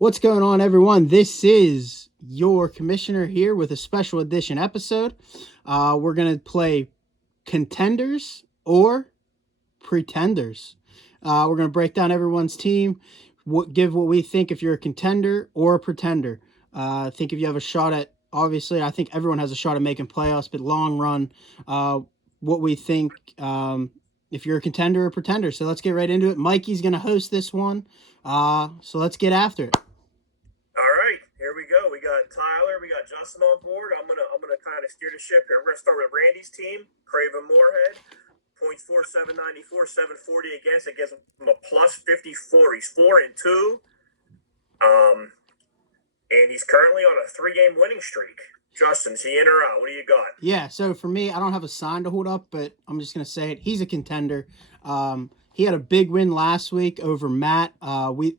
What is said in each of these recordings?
What's going on, everyone? This is your commissioner here with a special edition episode. We're going to play Contenders or Pretenders. We're going to break down everyone's team, give what we think if you're a contender or a pretender. I think if you have a shot at, obviously, I think everyone has a shot at making playoffs, but long run, what we think if you're a contender or pretender. So let's get right into it. Mikey's going to host this one. So let's get after it. All right, here we go. We got Tyler, we got Justin on board. I'm gonna kind of steer the ship here. We're gonna start with Randy's team, Craven Moorhead. Points 4,794, 740 against. It gives him a plus 54. He's 4-2. And he's currently on a 3-game winning streak. Justin, is he in or out? What do you got? Yeah, so for me, I don't have a sign to hold up, but I'm just gonna say it. He's a contender. He had a big win last week over Matt.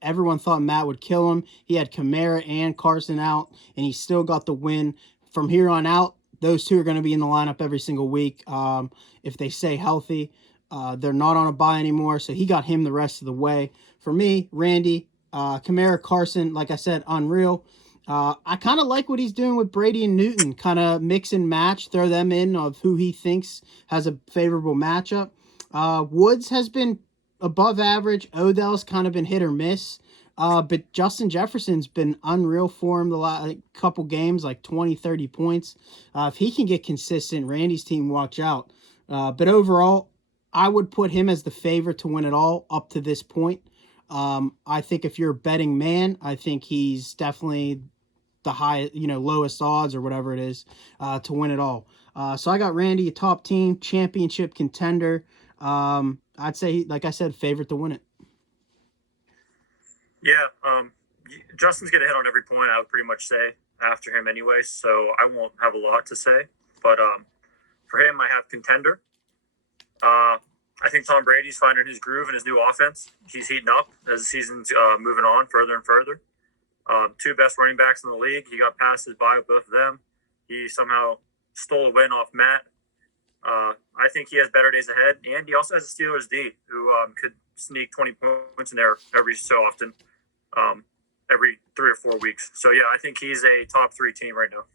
Everyone thought Matt would kill him. He had Kamara and Carson out, and he still got the win. From here on out, those two are going to be in the lineup every single week if they stay healthy. They're not on a bye anymore, so he got him the rest of the way. For me, Randy, Kamara, Carson, like I said, unreal. I kind of like what he's doing with Brady and Newton, kind of mix and match, throw them in of who he thinks has a favorable matchup. Woods has been above average. Odell's kind of been hit or miss. But Justin Jefferson's been unreal for him the last couple games, like 20, 30 points. If he can get consistent, Randy's team, watch out. But overall, I would put him as the favorite to win it all up to this point. I think if you're a betting man, I think he's definitely the lowest odds or whatever it is to win it all. So I got Randy, a top team, championship contender. I'd say, like I said, favorite to win it. Yeah, Justin's going to hit on every point I would pretty much say after him anyway, so I won't have a lot to say. But for him, I have contender. I think Tom Brady's finding his groove in his new offense. He's heating up as the season's moving on further and further. Two best running backs in the league. He got passes by both of them. He somehow stole a win off Matt. I think he has better days ahead, and he also has a Steelers D who could sneak 20 points in there every so often, every 3 or 4 weeks. So yeah, I think he's a top 3 team right now.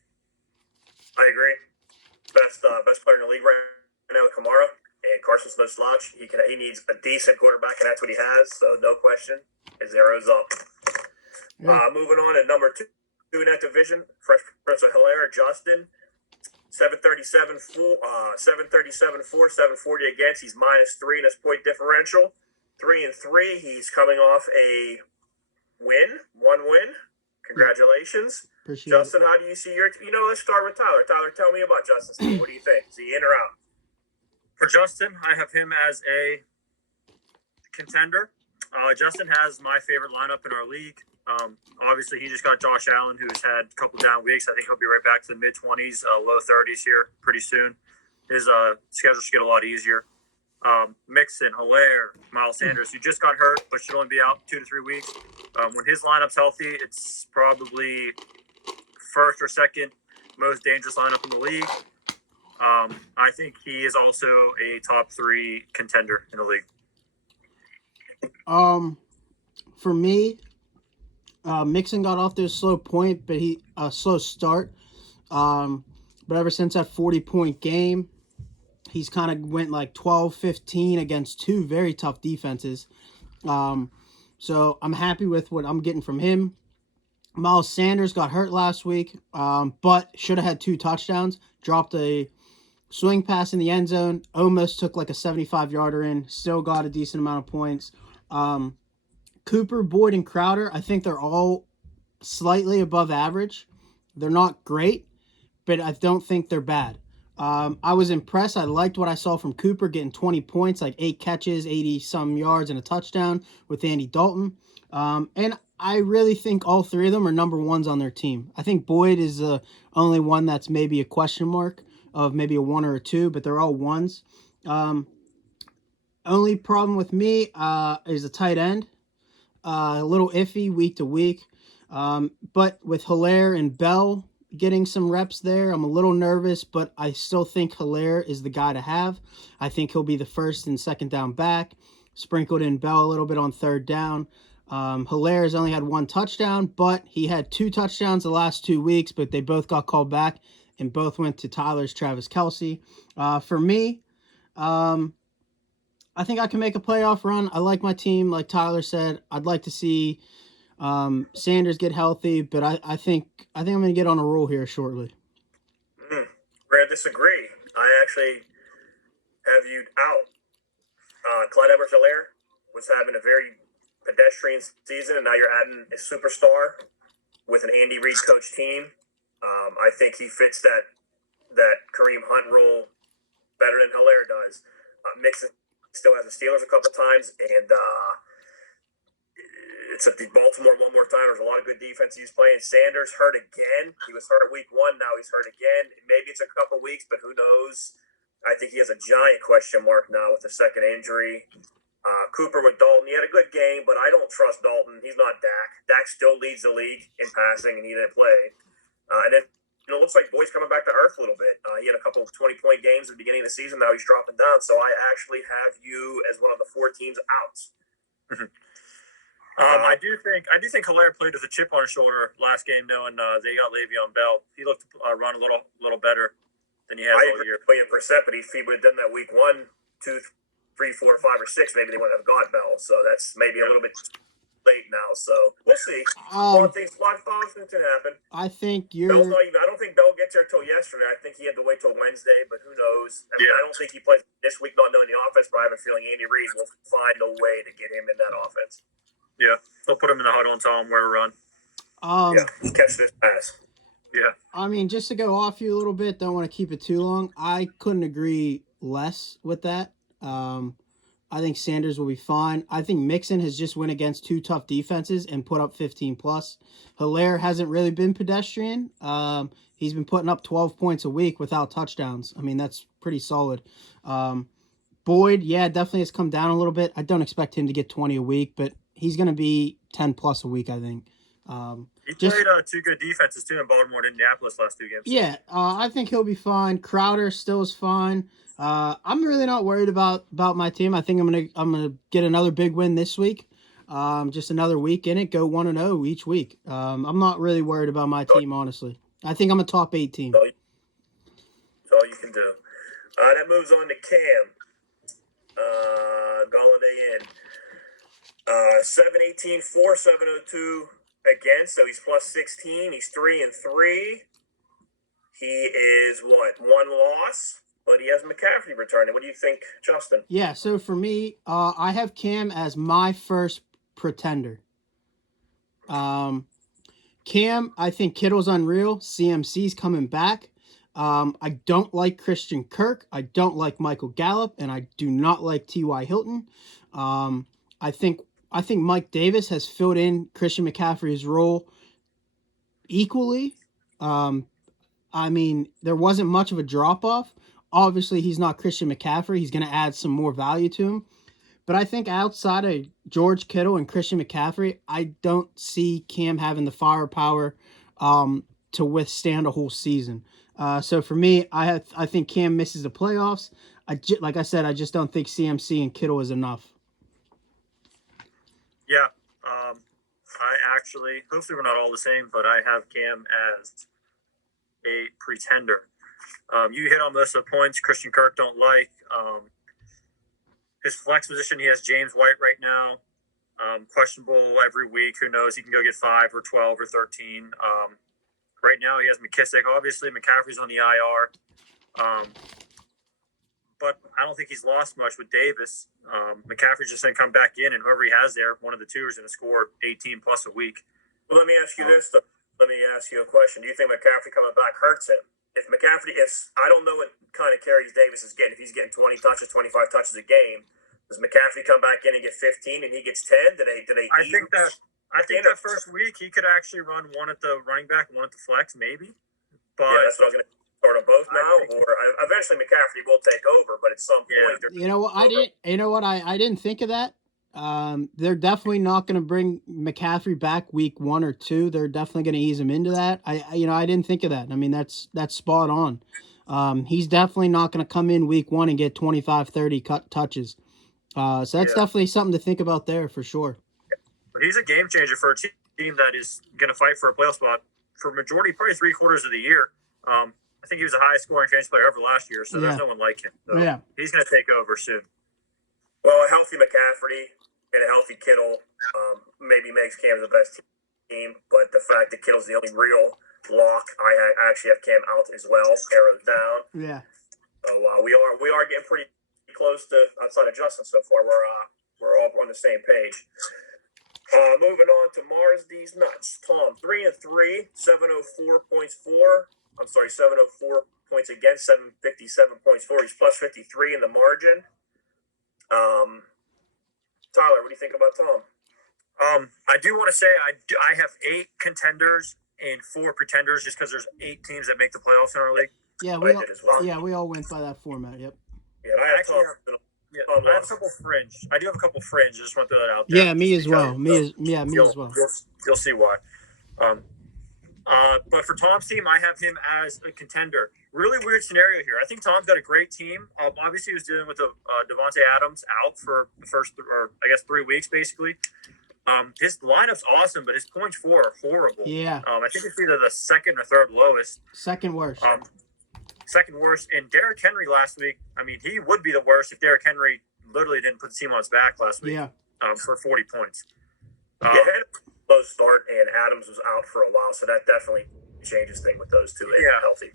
I agree. Best player in the league right now, Kamara, and Carson's no slouch. He needs a decent quarterback, and that's what he has. So no question, his arrow's up. Yeah. Moving on to number 2 in that division, Fresh Prince of Hilaire, Justin. 737 4, 740 against. He's -3 in his point differential. 3-3. He's coming off a one win. Congratulations. Appreciate Justin, it. how do you see your let's start with Tyler. Tyler, tell me about Justin. What do you think? Is he in or out? For Justin, I have him as a contender. Justin has my favorite lineup in our league. Obviously, he just got Josh Allen, who's had a couple down weeks. I think he'll be right back to the mid-20s, low 30s here pretty soon. His schedule should get a lot easier. Mixon, Hilaire, Miles Sanders, who just got hurt but should only be out 2 to 3 weeks. When his lineup's healthy, it's probably first or second most dangerous lineup in the league. I think he is also a top 3 contender in the league. For me, Mixon got off to a slow slow start. But ever since that 40-point game, he's kind of went like 12-15 against 2 very tough defenses. So I'm happy with what I'm getting from him. Miles Sanders got hurt last week, but should have had 2 touchdowns. Dropped a swing pass in the end zone. Almost took like a 75-yarder in. Still got a decent amount of points. Cooper, Boyd, and Crowder, I think they're all slightly above average. They're not great, but I don't think they're bad. I was impressed. I liked what I saw from Cooper getting 20 points, like 8 catches, 80-some yards, and a touchdown with Andy Dalton. And I really think all 3 of them are number 1s on their team. I think Boyd is the only one that's maybe a question mark of maybe a 1 or a 2, but they're all 1s. Only problem with me is a tight end. A little iffy week to week. But with Hilaire and Bell getting some reps there, I'm a little nervous, but I still think Hilaire is the guy to have. I think he'll be the first and second down back. Sprinkled in Bell a little bit on third down. Hilaire has only had 1 touchdown, but he had 2 touchdowns the last 2 weeks, but they both got called back and both went to Tyler's Travis Kelce. For me, I think I can make a playoff run. I like my team. Like Tyler said, I'd like to see Sanders get healthy, but I think I'm going to get on a roll here shortly. We're going to disagree. I actually have you out. Clyde Edwards-Helaire was having a very pedestrian season, and now you're adding a superstar with an Andy Reid coach team. I think he fits that Kareem Hunt role better than Helaire does. Mixon still has the Steelers a couple times, and it's at Baltimore one more time. There's a lot of good defense he's playing. Sanders hurt again. He was hurt week 1. Now he's hurt again. Maybe it's a couple weeks, but who knows? I think he has a giant question mark now with the second injury. Cooper with Dalton, he had a good game, but I don't trust Dalton. He's not Dak. Dak still leads the league in passing, and he didn't play. And then it looks like Boyd's coming back to earth a little bit. He had a couple of 20-point games at the beginning of the season. Now he's dropping down. So I actually have you as one of the 4 teams out. I do think Hilaire played with a chip on his shoulder last game, knowing they got Le'Veon Bell. He looked to run a little better than he has all year. I agree with 1,000,000%, but if he would have done that week 1, 2, 3, 4, 5, or 6, maybe they wouldn't have got Bell. So that's maybe a little bit late now. So we'll see. A lot of things can happen. I think I don't think Bell gets there until yesterday. I think he had to wait till Wednesday, but who knows? I mean, I don't think he plays this week not knowing the offense, but I have a feeling Andy Reid will find a way to get him in that offense. Yeah, they'll put him in the huddle and tell him where to run. Catch this pass. Yeah. I mean, just to go off you a little bit, don't want to keep it too long. I couldn't agree less with that. I think Sanders will be fine. I think Mixon has just went against 2 tough defenses and put up 15+. Hilaire hasn't really been pedestrian. He's been putting up 12 points a week without touchdowns. I mean, that's pretty solid. Boyd, definitely has come down a little bit. I don't expect him to get 20 a week, but he's going to be 10+ a week, I think. He played 2 good defenses, too, in Baltimore and Indianapolis last 2 games. Yeah, I think he'll be fine. Crowder still is fine. I'm really not worried about my team. I think I'm gonna get another big win this week. Just another week in it, go 1-0 each week. I'm not really worried about my team, honestly. I think I'm a top 8 team. That's all you can do. That moves on to Cam. Galladay in. 718, 4702 again, so he's plus 16. He's 3-3. He is 1 loss, but he has McCaffrey returning. What do you think, Justin? Yeah, so for me, I have Cam as my first pretender. Cam, I think Kittle's unreal. CMC's coming back. I don't like Christian Kirk. I don't like Michael Gallup, and I do not like T.Y. Hilton. I think Mike Davis has filled in Christian McCaffrey's role equally. I mean, there wasn't much of a drop-off. Obviously, he's not Christian McCaffrey. He's going to add some more value to him. But I think outside of George Kittle and Christian McCaffrey, I don't see Cam having the firepower to withstand a whole season. So for me, I think Cam misses the playoffs. Like I said, I just don't think CMC and Kittle is enough. Yeah, I actually, hopefully we're not all the same, but I have Cam as a pretender. You hit on most of the points. Christian Kirk don't like. His flex position, he has James White right now. Questionable every week. Who knows? He can go get 5 or 12 or 13. Right now he has McKissick. Obviously McCaffrey's on the IR. But I don't think he's lost much with Davis. McCaffrey's just going to come back in, and whoever he has there, one of the two is going to score 18+ a week. Well, let me ask you this, though. Let me ask you a question. Do you think McCaffrey coming back hurts him? If I don't know what kind of carries Davis is getting. If he's getting 20 touches, 25 touches a game, does McCaffrey come back in and get 15 and he gets 10? Do they I think that first week he could actually run one at the running back, one at the flex, maybe. But yeah, that's what I was going to start them both now. Or eventually McCaffrey will take over, but at some point, you know what? I didn't think of that. They're definitely not going to bring McCaffrey back week 1 or 2. They're definitely going to ease him into that. I didn't think of that. I mean, that's spot on. He's definitely not going to come in week 1 and get 25, 30 touches. So that's definitely something to think about there for sure. But he's a game changer for a team that is going to fight for a playoff spot for majority, probably 3/4 of the year. I think he was the highest scoring fantasy player ever last year, so there's no one like him. So he's going to take over soon. Well, a healthy McCaffrey and a healthy Kittle maybe makes Cam the best team, but the fact that Kittle's the only real lock, I actually have Cam out as well, arrows down. Yeah. So we are getting pretty close to outside of Justin so far. We're all on the same page. Moving on to Mars D's Nuts. Tom, 3-3, 704 points for. I'm sorry, 704 points against, 757 points for. He's plus 53 in the margin. Tyler, what do you think about Tom? I do want to say I have 8 contenders and 4 pretenders just because there's 8 teams that make the playoffs in our league. Yeah, we all went by that format. Yep. Yeah, I have Tom. I have a couple fringe. I do have a couple fringe. I just want to throw that out there. Yeah, me as well. Me as well. You'll see why. But for Tom's team, I have him as a contender. Really weird scenario here. I think Tom's got a great team. Obviously, he was dealing with Devontae Adams out for the first, 3 weeks, basically. His lineup's awesome, but his points for are horrible. Yeah. I think it's either the second or third lowest. Second worst. Second worst. And Derrick Henry last week, I mean, he would be the worst if Derrick Henry literally didn't put the team on his back last week. Yeah. For 40 points. Yeah, had a slow start, and Adams was out for a while, so that definitely changes things with those two. Yeah, healthy.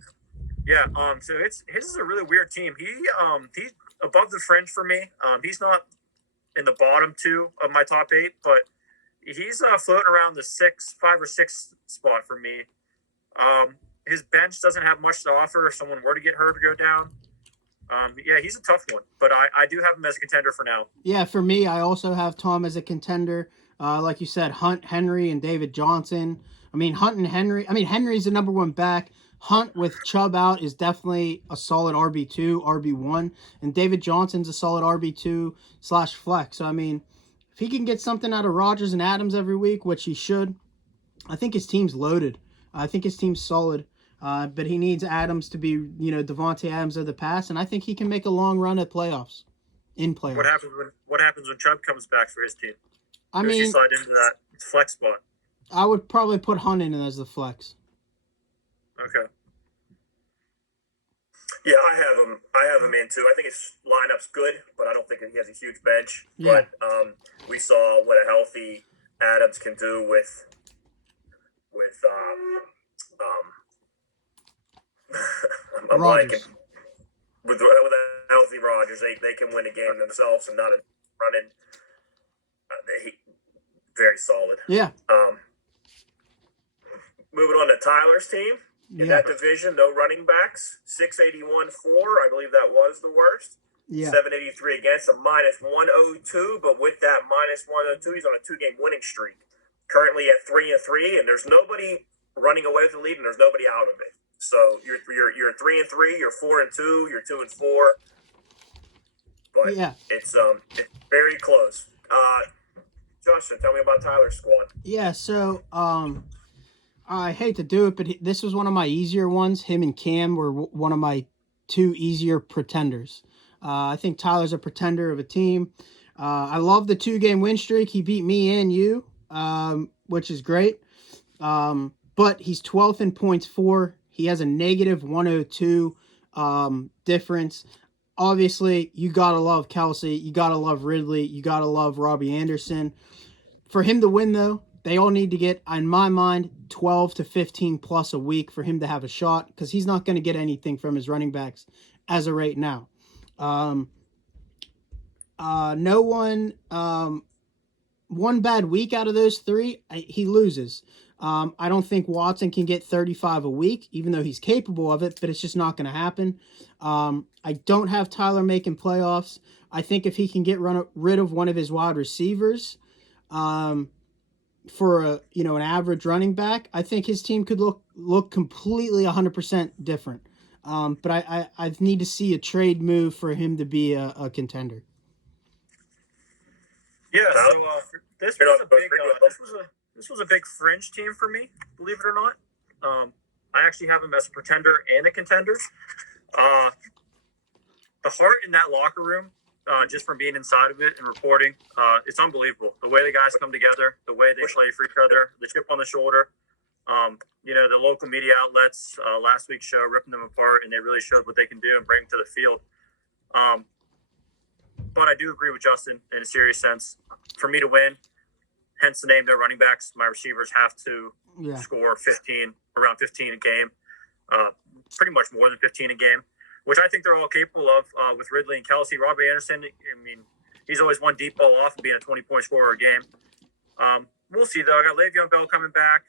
Yeah. So his is a really weird team. He's above the fringe for me. He's not in the bottom 2 of my top 8, but he's floating around the 5 or 6 spot for me. His bench doesn't have much to offer if someone were to get hurt or go down. Yeah, he's a tough one, but I do have him as a contender for now. Yeah, for me, I also have Tom as a contender. Like you said, Hunt, Henry, and David Johnson. I mean, Hunt and Henry. I mean, Henry's the number 1 back. Hunt with Chubb out is definitely a solid RB2, RB1. And David Johnson's a solid RB2/flex. So, I mean, if he can get something out of Rodgers and Adams every week, which he should, I think his team's loaded. I think his team's solid. But he needs Adams to be, Devontae Adams of the past, and I think he can make a long run at playoffs. What happens when Chubb comes back for his team? I mean, he slide into that flex spot. I would probably put Hunt in as the flex. Okay. Yeah, I have him in too. I think his lineup's good, but I don't think he has a huge bench. Yeah. But we saw what a healthy Adams can do with I'm Rodgers. liking with a healthy Rodgers, they can win a game themselves and not running. Very solid. Yeah. Moving on to Tyler's team in that division, no running backs. 681 I believe that was the worst. Yeah. 783 against, a -102, but with that -102, he's on a 2-game winning streak. Currently at 3-3, and there's nobody running away with the lead, and there's nobody out of it. So you're 3-3, you're 4-2, you're 2-4. But yeah, it's very close. Justin, tell me about Tyler's squad. Yeah, so I hate to do it, but this was one of my easier ones. Him and Cam were one of my 2 easier pretenders. I think Tyler's a pretender of a team. I love the 2-game win streak. He beat me and you, which is great. But he's 12th in points for. He has a -102 difference. Obviously, you got to love Kelsey. You got to love Ridley. You got to love Robbie Anderson. For him to win, though, they all need to get, in my mind, 12 to 15 plus a week for him to have a shot, because he's not going to get anything from his running backs as of right now. No one, one bad week out of those 3, he loses. I don't think Watson can get 35 a week, even though he's capable of it, but it's just not going to happen. I don't have Tyler making playoffs. I think if he can get rid of one of his wide receivers for an average running back, I think his team could look completely 100% different. But I need to see a trade move for him to be a contender. Yeah, so this was a big fringe team for me, believe it or not. I actually have him as a pretender and a contender. The heart in that locker room, just from being inside of it and reporting. It's unbelievable. The way the guys come together, the way they play for each other, the chip on the shoulder. The local media outlets, last week's show, ripping them apart, and they really showed what they can do and bring to the field. But I do agree with Justin in a serious sense. For me to win, hence the name, their running backs, my receivers have to score around 15 a game, pretty much more than 15 a game, which I think they're all capable of with Ridley and Kelsey. Robbie Anderson, I mean, he's always one deep ball off of being a 20-point scorer a game. We'll see, though. I got Le'Veon Bell coming back.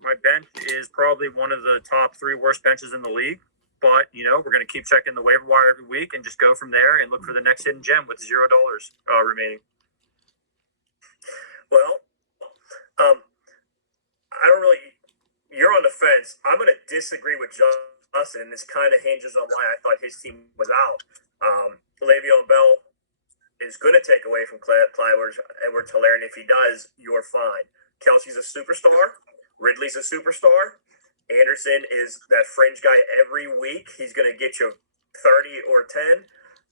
My bench is probably one of the top 3 worst benches in the league. But, we're going to keep checking the waiver wire every week and just go from there and look for the next hidden gem with $0 remaining. Well, I don't really. You're on the fence. I'm going to disagree with Justin, and this kind of hinges on why I thought his team was out. Le'Veon Bell is going to take away from Clyde Edwards-Helaire, and if he does, you're fine. Kelsey's a superstar. Ridley's a superstar. Anderson is that fringe guy every week. He's going to get you 30 or 10.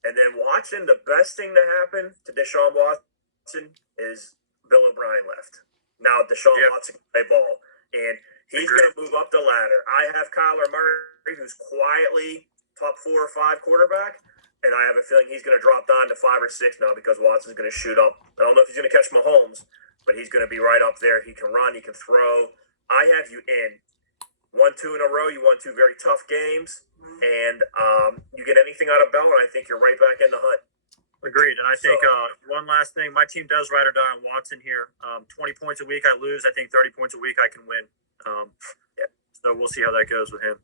And then watching, the best thing to happen to Deshaun Watson is Bill O'Brien left. Now Deshaun Watson can play ball. And he's going to move up the ladder. I have Kyler Murray, who's quietly top 4 or 5 quarterback. And I have a feeling he's going to drop down to 5 or 6 now because Watson's going to shoot up. I don't know if he's going to catch Mahomes, but he's going to be right up there. He can run. He can throw. I have you in. 1-2 in a row. You won 2 very tough games, and you get anything out of Bell, and I think you're right back in the hunt. Agreed. And I think one last thing, my team does ride or die on Watson here. 20 points a week I lose. I think 30 points a week I can win. So we'll see how that goes with him.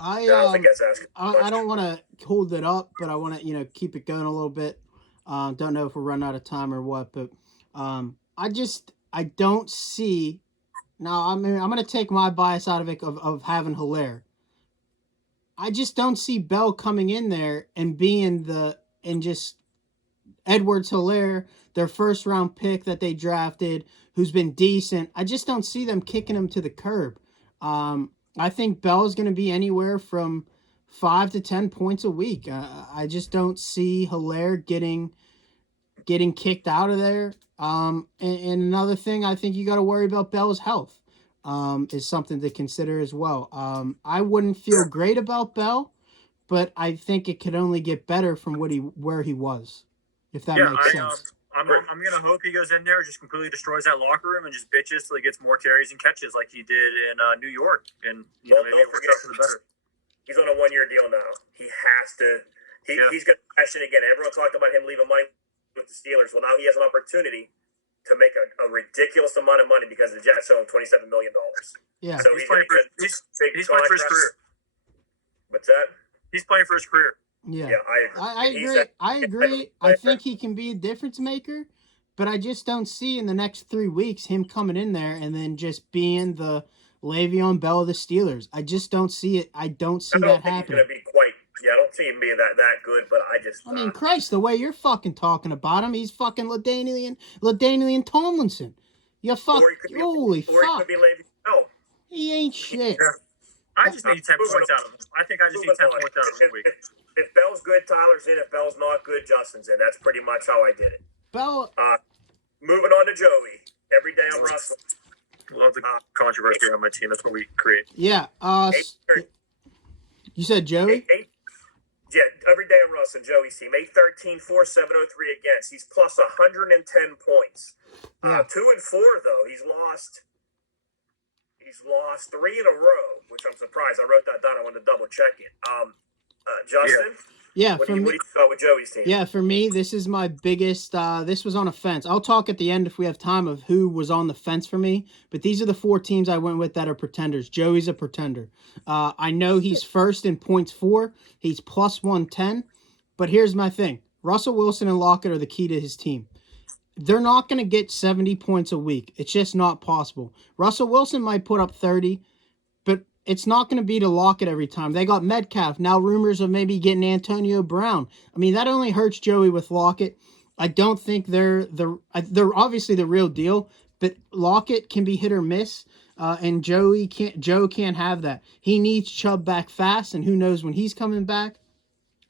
I don't think that's asking. I don't want to hold it up, but I want to keep it going a little bit. Don't know if we're running out of time or what, but I don't see. Now, I'm going to take my bias out of it of having Helaire. I just don't see Bell coming in there and being just Edwards-Helaire, their first round pick that they drafted, who's been decent. I just don't see them kicking him to the curb. I think Bell is going to be anywhere from 5 to 10 points a week. I just don't see Helaire getting kicked out of there. And another thing, I think you got to worry about Bell's health. Is something to consider as well. I wouldn't feel great about Bell, but I think it could only get better from where he was, if that makes sense. I'm gonna hope he goes in there, just completely destroys that locker room, and just bitches till he gets more carries and catches like he did in New York, and maybe it works out for the better. He's on a 1-year deal now. He has to. He's going to cash in again. Everyone talked about him leaving money with the Steelers. Well, now he has an opportunity to make a ridiculous amount of money because the Jets owe him $27 million. Yeah. So he's playing for his career. What's that? He's playing for his career. Yeah. I agree. I agree. I think he can be a difference maker, but I just don't see in the next 3 weeks him coming in there and then just being the Le'Veon Bell of the Steelers. I just don't see it. I don't see that happening. I don't see him being that good, but I mean, Christ, the way you're fucking talking about him, he's fucking LaDainian Tomlinson. Holy fuck. Or he could be Le'Veon Bell. He ain't shit. Yeah. I just need 10 points out of him. I think I just need 10 points out of him a week. If Bell's good, Tyler's in. If Bell's not good, Justin's in. That's pretty much how I did it. Bell. Moving on to Joey. Every day I'm Russell. Love the controversy on my team. That's what we create. Yeah. You said Joey? Every day I'm Russell, Joey's team. 8-13, 4-7-0-3 against. He's plus 110 points. 2 and 4 though. He's lost 3 in a row, which I'm surprised. I wrote that down. I wanted to double check it. Justin? Yeah, what do you thought with Joey's team? Yeah, for me, this is my biggest. This was on a fence. I'll talk at the end if we have time of who was on the fence for me. But these are the 4 teams I went with that are pretenders. Joey's a pretender. I know he's first in points for. He's plus 110. But here's my thing. Russell Wilson and Lockett are the key to his team. They're not going to get 70 points a week. It's just not possible. Russell Wilson might put up 30, but it's not going to be to Lockett every time. They got Metcalf. Now rumors of maybe getting Antonio Brown. I mean, that only hurts Joey with Lockett. I don't think they're obviously the real deal, but Lockett can be hit or miss, and Joe can't have that. He needs Chubb back fast, and who knows when he's coming back.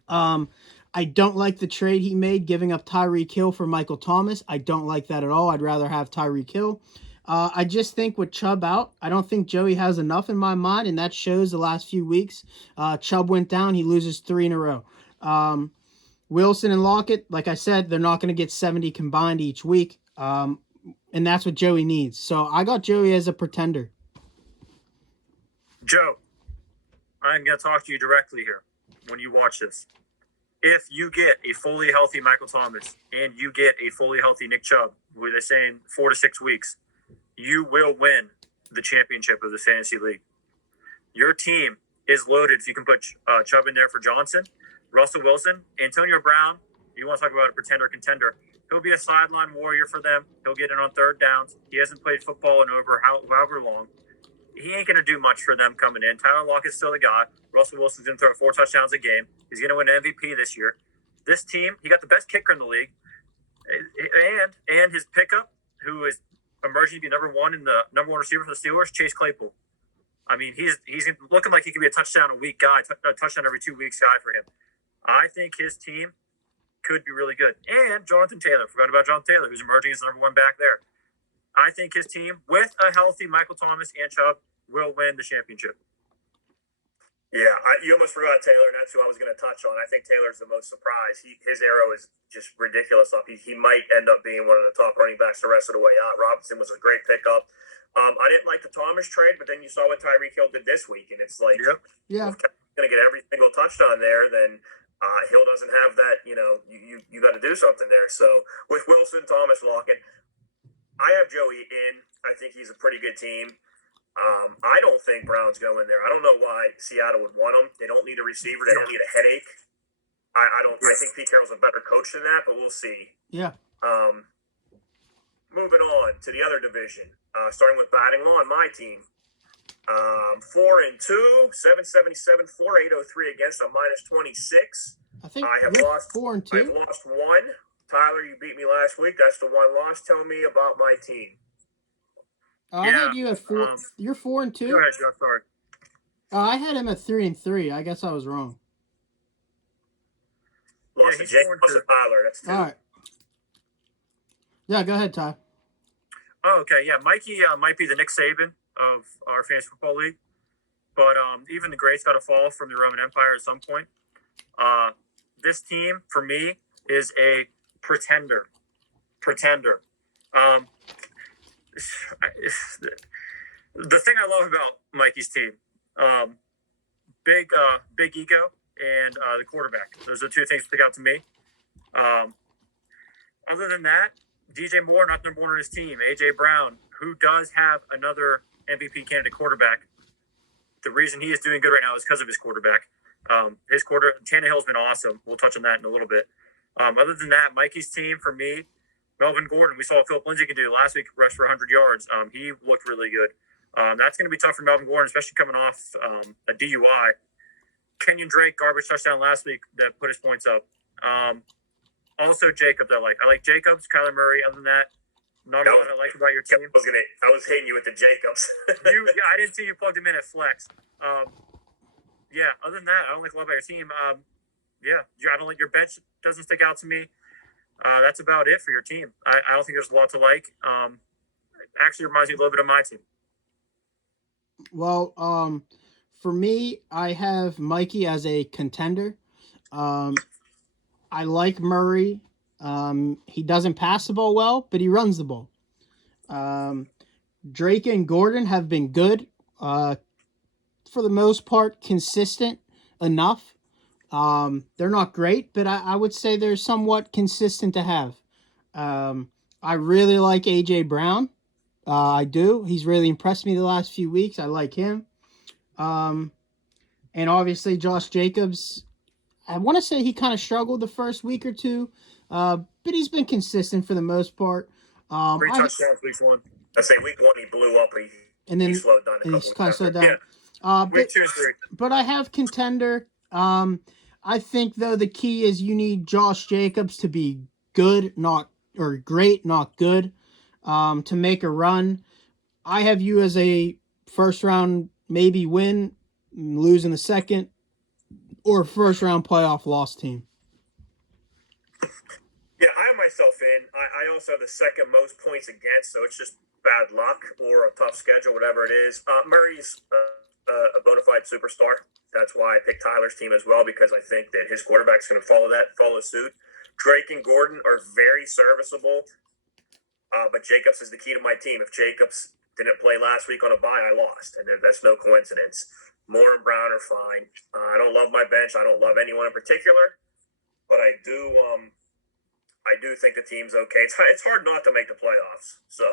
I don't like the trade he made, giving up Tyreek Hill for Michael Thomas. I don't like that at all. I'd rather have Tyreek Hill. I just think with Chubb out, I don't think Joey has enough in my mind, and that shows the last few weeks. Chubb went down. He loses 3 in a row. Wilson and Lockett, like I said, they're not going to get 70 combined each week, and that's what Joey needs. So I got Joey as a pretender. Joe, I'm going to talk to you directly here when you watch this. If you get a fully healthy Michael Thomas and you get a fully healthy Nick Chubb, where they're saying 4 to 6 weeks, you will win the championship of the fantasy league. Your team is loaded if you can put Chubb in there for Johnson, Russell Wilson, Antonio Brown. You want to talk about a pretender contender? He'll be a sideline warrior for them. He'll get in on third downs. He hasn't played football in over however long. He ain't going to do much for them coming in. Tyler Lockett's still the guy. Russell Wilson's going to throw 4 touchdowns a game. He's going to win MVP this year. This team, he got the best kicker in the league. And his pickup, who is emerging to be number one receiver for the Steelers, Chase Claypool. I mean, he's looking like he could be a touchdown a week guy, a touchdown every 2 weeks guy for him. I think his team could be really good. And Jonathan Taylor. Forgot about Jonathan Taylor, who's emerging as the number one back there. I think his team, with a healthy Michael Thomas and Chubb, will win the championship. Yeah, you almost forgot Taylor, and that's who I was going to touch on. I think Taylor's the most surprised. His arrow is just ridiculous up. He might end up being one of the top running backs the rest of the way out. Robinson was a great pickup. I didn't like the Thomas trade, but then you saw what Tyreek Hill did this week, and it's like, yeah, if Kev's going to get every single touchdown there, then Hill doesn't have that. You got to do something there. So with Wilson, Thomas, Lockett, I have Joey in. I think he's a pretty good team. I don't think Brown's going there. I don't know why Seattle would want him. They don't need a receiver. They don't need a headache. I think Pete Carroll's a better coach than that, but we'll see. Yeah. Moving on to the other division, starting with batting on my team. 4-2, 777, 4.803 against a -26. I think I have you're lost 4-2. I've lost one. Tyler, you beat me last week. That's the one loss. Tell me about my team. I had you at 4. You're 4-2. Go ahead, Joe. Sorry. I had him at 3-3. I guess I was wrong. Lost to Jake, lost to Tyler. That's 2. All right. Yeah, go ahead, Ty. Oh, okay. Yeah, Mikey might be the Nick Saban of our fantasy football league, but even the greats got to fall from the Roman Empire at some point. This team, for me, is a pretender. The thing I love about Mikey's team, big ego and the quarterback. Those are the 2 things that stick out to me. Other than that, DJ Moore, not number 1 on his team. AJ Brown, who does have another MVP candidate quarterback. The reason he is doing good right now is because of his quarterback. Tannehill's been awesome. We'll touch on that in a little bit. Other than that, Mikey's team, for me, Melvin Gordon, we saw what Philip Lindsay could do last week, rushed for 100 yards. He looked really good. That's going to be tough for Melvin Gordon, especially coming off a DUI. Kenyon Drake, garbage touchdown last week that put his points up. Also, Jacobs, I like Jacobs, Kyler Murray. Other than that, not a lot I like about your team. I was hitting you with the Jacobs. I didn't see you plugged him in at flex. Other than that, I don't like a lot about your team. I don't like your bench. Doesn't stick out to me. That's about it for your team. I don't think there's a lot to like. Actually reminds me a little bit of my team. Well, for me, I have Mikey as a contender. I like Murray. He doesn't pass the ball well, but he runs the ball. Drake and Gordon have been good. For the most part, consistent enough. They're not great, but I would say they're somewhat consistent to have. I really like AJ Brown. I do. He's really impressed me the last few weeks. I like him. And obviously Josh Jacobs, I want to say he kind of struggled the first week or two, but he's been consistent for the most part. 3 touchdowns week 1. I say week 1 he blew up, and then he slowed down. He's kind of slowed down. Yeah. Week 2 and 3. But I have contender. I think though the key is you need Josh Jacobs to be good, not good, to make a run. I have you as a first round maybe win, lose in the second, or first round playoff loss team. Yeah, I have myself in. I also have the second most points against, so it's just bad luck or a tough schedule, whatever it is. Murray's a bona fide superstar. That's why I picked Tyler's team as well, because I think that his quarterback's going to follow suit. Drake and Gordon are very serviceable, but Jacobs is the key to my team. If Jacobs didn't play last week on a bye, I lost, and that's no coincidence. Moore and Brown are fine. I don't love my bench. I don't love anyone in particular, but I do think the team's okay. It's hard not to make the playoffs, so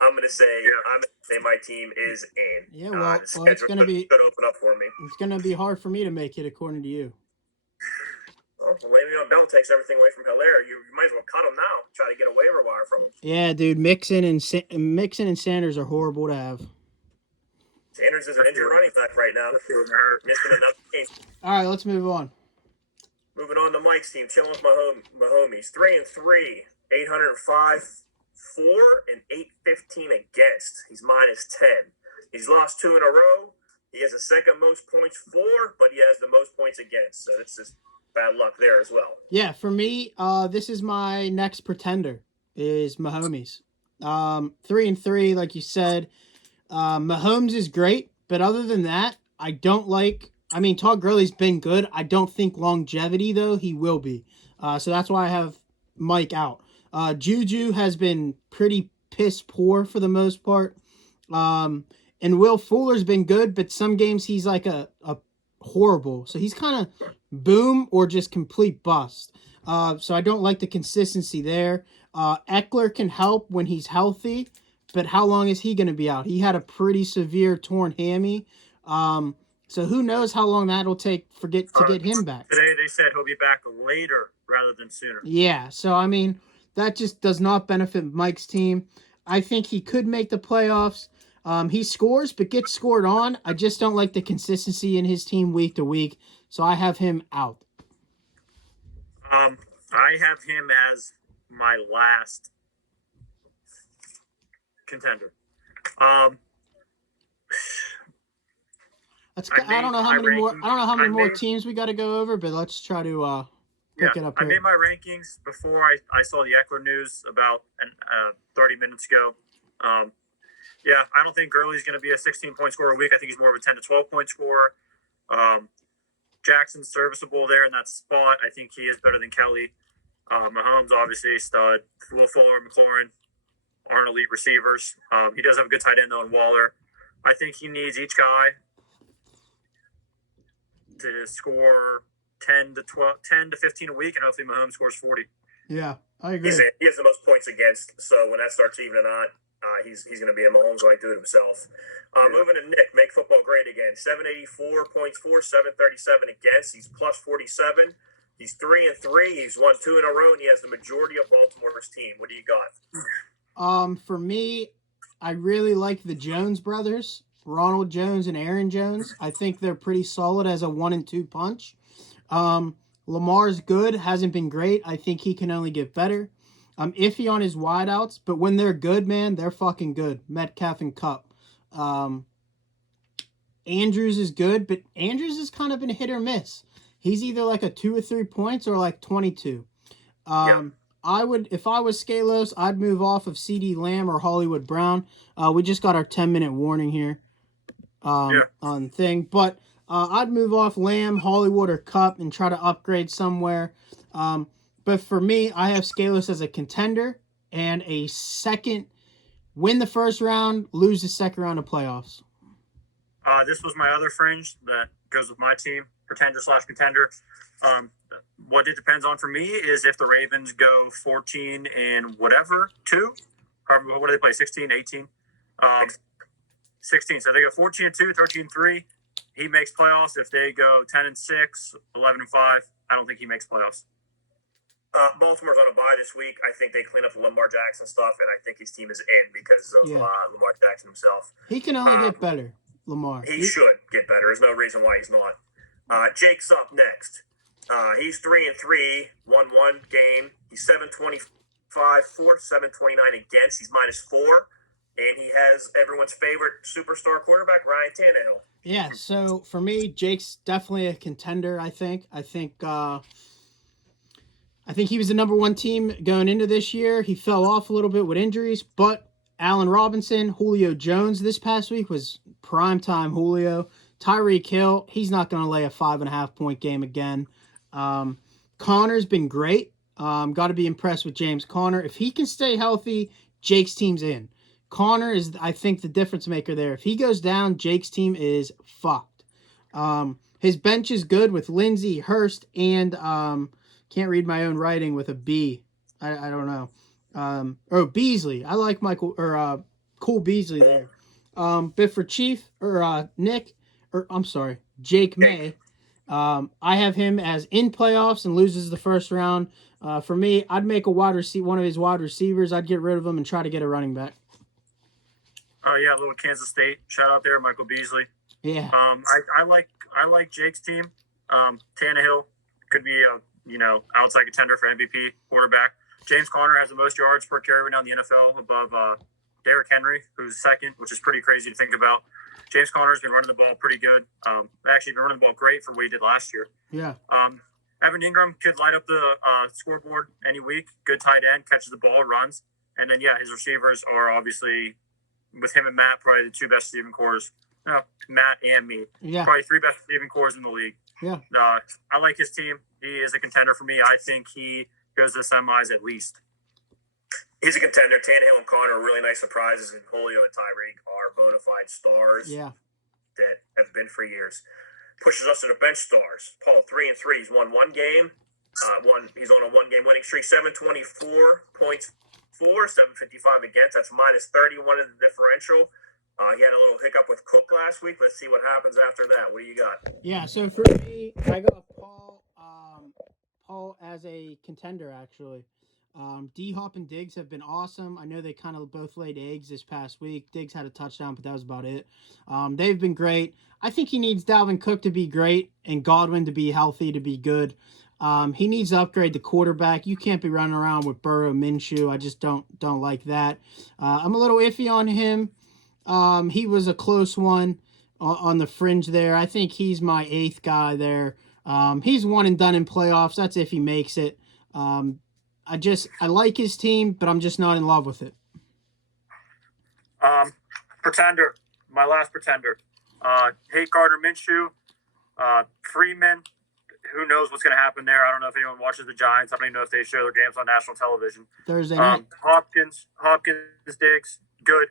I'm gonna say my team is in. Yeah, well, the it's gonna be could open up for me. It's gonna be hard for me to make it, according to you. Well, Le'Veon Bell takes everything away from Hilaire. You might as well cut him now. Try to get a waiver wire from him. Yeah, dude, Mixon and Sanders are horrible to have. Sanders is an injured running back right now. Missing enough games. All right, let's move on. Moving on to Mike's team, chilling with my homies. 3-3, 805, 4-815 against. He's -10. He's lost 2 in a row. He has the second most points for, but he has the most points against. So it's just bad luck there as well. Yeah, for me, this is my next pretender. Is Mahomes. 3-3, like you said. Mahomes is great, but other than that, I don't like. I mean, Todd Gurley's been good. I don't think longevity, though, he will be. So that's why I have Mike out. Juju has been pretty piss poor for the most part. And Will Fuller's been good, but some games he's like a horrible. So he's kind of boom or just complete bust. So I don't like the consistency there. Eckler can help when he's healthy, but how long is he going to be out? He had a pretty severe torn hammy. So who knows how long that'll take to get him back. Today they said he'll be back later rather than sooner. Yeah, so I mean, that just does not benefit Mike's team. I think he could make the playoffs. He scores, but gets scored on. I just don't like the consistency in his team week to week, so I have him out. I have him as my last contender. I don't know how many more teams we got to go over, but let's try to pick it up here. I made my rankings before I saw the Eckler news about 30 minutes ago. I don't think Gurley's going to be a 16-point scorer a week. I think he's more of a 10 to 12-point scorer. Jackson's serviceable there in that spot. I think he is better than Kelly. Mahomes, obviously, stud. Will Fuller, McLaurin aren't elite receivers. He does have a good tight end, though, in Waller. I think he needs each guy to score 10 to 15 a week, and hopefully Mahomes scores 40. Yeah, I agree. He has the most points against, so when that starts evening out, he's going to be a Mahomes like do it himself. Moving to Nick, make football great again. 784 points for, 737 against. He's plus 47. He's 3-3. He's won 2 in a row, and he has the majority of Baltimore's team. What do you got? For me, I really like the Jones brothers, Ronald Jones and Aaron Jones. I think they're pretty solid as a 1-2 punch. Lamar's good, hasn't been great. I think he can only get better. I'm iffy on his wideouts, but when they're good, man, they're fucking good. Metcalf and Kupp. Andrews is good, but Andrews has kind of been hit or miss. He's either like a 2 or 3 points or like 22. If I was Scalos, I'd move off of CeeDee Lamb or Hollywood Brown. We just got our 10-minute warning here on thing, but I'd move off Lamb, Hollywood, or Kupp and try to upgrade somewhere. But for me, I have Scalos as a contender and a second, win the first round, lose the second round of playoffs. This was my other fringe that goes with my team, pretender/contender. What it depends on for me is if the Ravens go 14 and whatever, 2. What do they play, 16, 18? 16. So they go 14-2, 13-3. He makes playoffs. If they go 10-6, 11-5, I don't think he makes playoffs. Baltimore's on a bye this week. I think they clean up the Lamar Jackson stuff, and I think his team is in because of Lamar Jackson himself. He can only get better, Lamar. He should get better. There's no reason why he's not. Jake's up next. He's 3-3, won 1 game. He's 725 for, 729 against. He's -4. and he has everyone's favorite superstar quarterback, Ryan Tannehill. Yeah, so for me, Jake's definitely a contender, I think. I think he was the number one team going into this year. He fell off a little bit with injuries, but Allen Robinson, Julio Jones this past week was primetime Julio. Tyreek Hill, he's not going to lay a 5.5 point game again. Connor's been great. Got to be impressed with James Conner. If he can stay healthy, Jake's team's in. Connor is, I think, the difference maker there. If he goes down, Jake's team is fucked. His bench is good with Lindsey, Hurst, and can't read my own writing with a B. I don't know. Beasley. I like Cole Beasley there. But for Chief or Nick, or I'm sorry, Jake May, I have him as in playoffs and loses the first round. For me, I'd make one of his wide receivers. I'd get rid of him and try to get a running back. Oh yeah, a little Kansas State shout out there, Michael Beasley. Yeah. I like Jake's team. Tannehill could be a outside contender for MVP quarterback. James Conner has the most yards per carry right now in the NFL, above Derrick Henry, who's second, which is pretty crazy to think about. James Conner's been running the ball pretty good. Actually, been running the ball great for what he did last year. Yeah. Evan Ingram could light up the scoreboard any week. Good tight end, catches the ball, runs. And then, his receivers are obviously, with him and Matt, probably the two best receiving cores. No, Matt and me. Yeah. Probably three best receiving cores in the league. Yeah. I like his team. He is a contender for me. I think he goes to the semis at least. He's a contender. Tannehill and Connor are really nice surprises, and Julio and Tyreek are bona fide stars. Yeah. That have been for years. Pushes us to the bench stars. Paul, 3-3. He's won one game. He's on a one-game winning streak. 724 points for, 755 against. That's minus 31 in the differential. He had a little hiccup with Cook last week. Let's see what happens after that. What do you got? Yeah, so for me, I got Paul as a contender, actually. D-Hop and Diggs have been awesome. I know they kind of both laid eggs this past week. Diggs had a touchdown, but that was about it. They've been great. I think he needs Dalvin Cook to be great and Godwin to be healthy, to be good. He needs to upgrade the quarterback. You can't be running around with Burrow, Minshew. I just don't like that. I'm a little iffy on him. He was a close one on the fringe there. I think he's my 8th guy there. He's one and done in playoffs. That's if he makes it. I like his team, but I'm just not in love with it. Pretender. My last pretender. Hate Gardner Minshew. Freeman. Who knows what's going to happen there? I don't know if anyone watches the Giants. I don't even know if they show their games on national television. Thursday night. Hopkins, Diggs, good.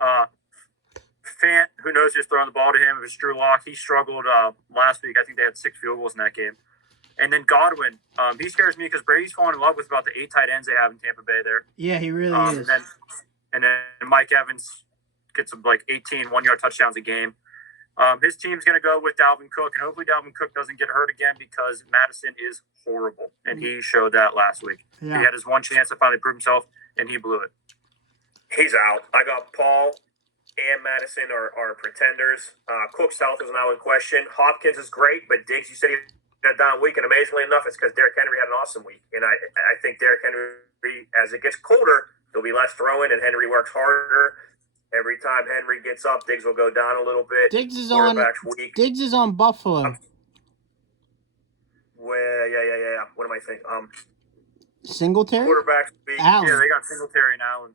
Fant, who knows who's throwing the ball to him. If it's Drew Lock, he struggled last week. I think they had 6 field goals in that game. And then Godwin, he scares me because Brady's falling in love with about the 8 tight ends they have in Tampa Bay there. Yeah, he really is. And then Mike Evans gets 18 one-yard touchdowns a game. His team's going to go with Dalvin Cook, and hopefully Dalvin Cook doesn't get hurt again because Madison is horrible, and he showed that last week. Yeah. He had his one chance to finally prove himself, and he blew it. He's out. I got Paul and Madison are pretenders. Cook's health is now in question. Hopkins is great, but Diggs, you said he had a down week, and amazingly enough, it's because Derrick Henry had an awesome week. And I think Derrick Henry, as it gets colder, there'll be less throwing, and Henry works harder. Every time Henry gets up, Diggs will go down a little bit. Diggs is on Buffalo. Yeah. What am I thinking? Singletary? Quarterbacks week. Yeah, they got Singletary and Allen.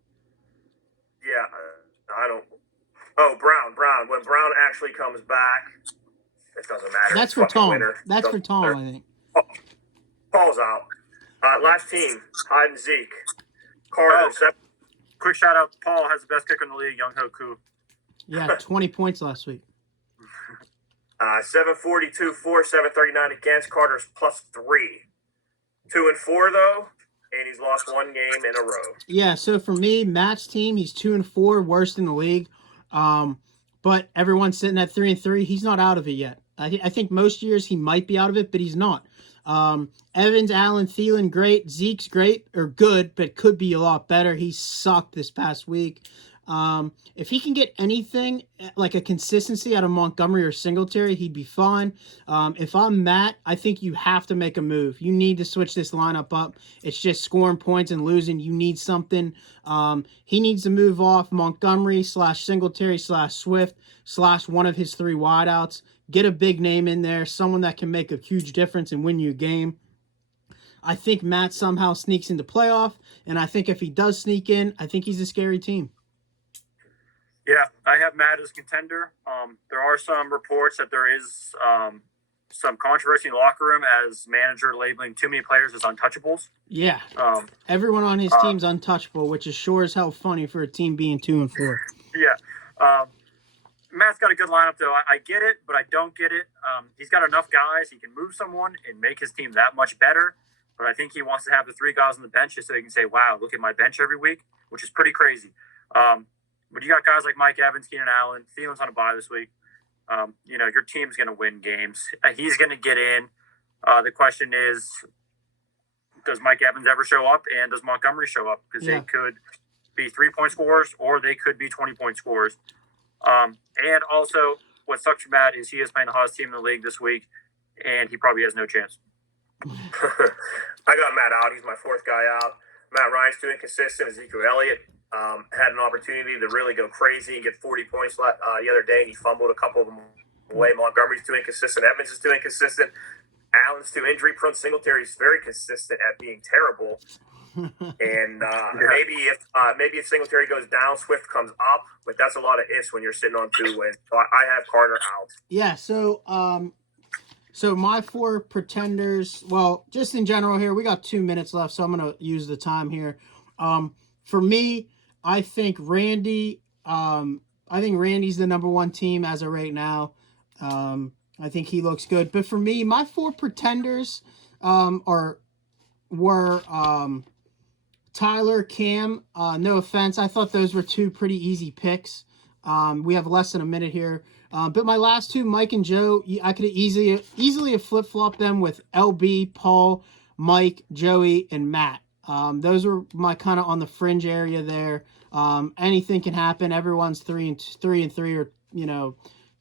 Yeah, I don't. Oh, Brown. When Brown actually comes back, it doesn't matter. That's for Tom. That's for Tom, I think. Paul's out. Last team, Hyde and Zeke. Carter, quick shout out, Paul has the best kicker in the league, Young Ho Koo. Yeah, 20 points last week. 742 for, 739 against. Carter's +3. 2-4 though, and he's lost one game in a row. Yeah, so for me, Matt's team, he's 2-4, worst in the league. But everyone's sitting at 3-3. He's not out of it yet. I think most years he might be out of it, but he's not. Evans, Allen, Thielen, great. Zeke's great or good, but could be a lot better. He sucked this past week. If he can get anything like a consistency out of Montgomery or Singletary, he'd be fine. If I'm Matt, I think you have to make a move. You need to switch this lineup up. It's just scoring points and losing. You need something. He needs to move off Montgomery / Singletary / Swift / one of his 3 wideouts. Get a big name in there, someone that can make a huge difference and win you a game. I think Matt somehow sneaks into playoff, and I think if he does sneak in, I think he's a scary team. Yeah, I have Matt as contender. There are some reports that there is some controversy in the locker room as manager labeling too many players as untouchables. Yeah, everyone on his team's untouchable, which is sure as hell funny for a team being 2-4. Yeah, Matt's got a good lineup though. I get it, but I don't get it. He's got enough guys; he can move someone and make his team that much better. But I think he wants to have the 3 guys on the bench just so he can say, "Wow, look at my bench every week," which is pretty crazy. But you got guys like Mike Evans, Keenan Allen, Thielen's on a bye this week. Your team's going to win games. He's going to get in. The question is, does Mike Evans ever show up, and does Montgomery show up? Because they could be 3-point scorers, or they could be 20-point scorers. And also, what sucks for Matt is he is playing the hottest team in the league this week, and he probably has no chance. I got Matt out. He's my 4th guy out. Matt Ryan's too inconsistent. Ezekiel Elliott had an opportunity to really go crazy and get 40 points the other day, and he fumbled a couple of them away. Montgomery's too inconsistent. Evans is too inconsistent. Allen's too injury-prone. Singletary's very consistent at being terrible. And maybe if Singletary goes down, Swift comes up, but that's a lot of ifs when you're sitting on 2 wins. So I have Carter out. Yeah, so my 4 pretenders, well, just in general here, we got 2 minutes left, so I'm going to use the time here. For me, I think Randy's the number 1 team as of right now. I think he looks good. But for me, my 4 pretenders were Tyler, Cam. No offense. I thought those were 2 pretty easy picks. We have less than a minute here. But my last 2, Mike and Joe, I could have easily have flip-flopped them with LB, Paul, Mike, Joey, and Matt. Those were my kind of on the fringe area there. Anything can happen. Everyone's 3 and 3, or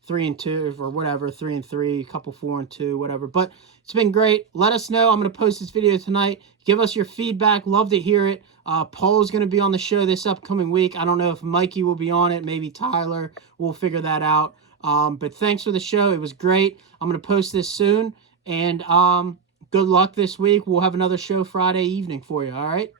3 and 2, or whatever, 3 and 3, a couple 4 and 2, whatever. But it's been great. Let us know. I'm going to post this video tonight. Give us your feedback. Love to hear it. Paul's going to be on the show this upcoming week. I don't know if Mikey will be on it. Maybe Tyler. We'll figure that out. But thanks for the show. It was great. I'm going to post this soon. And good luck this week. We'll have another show Friday evening for you. All right?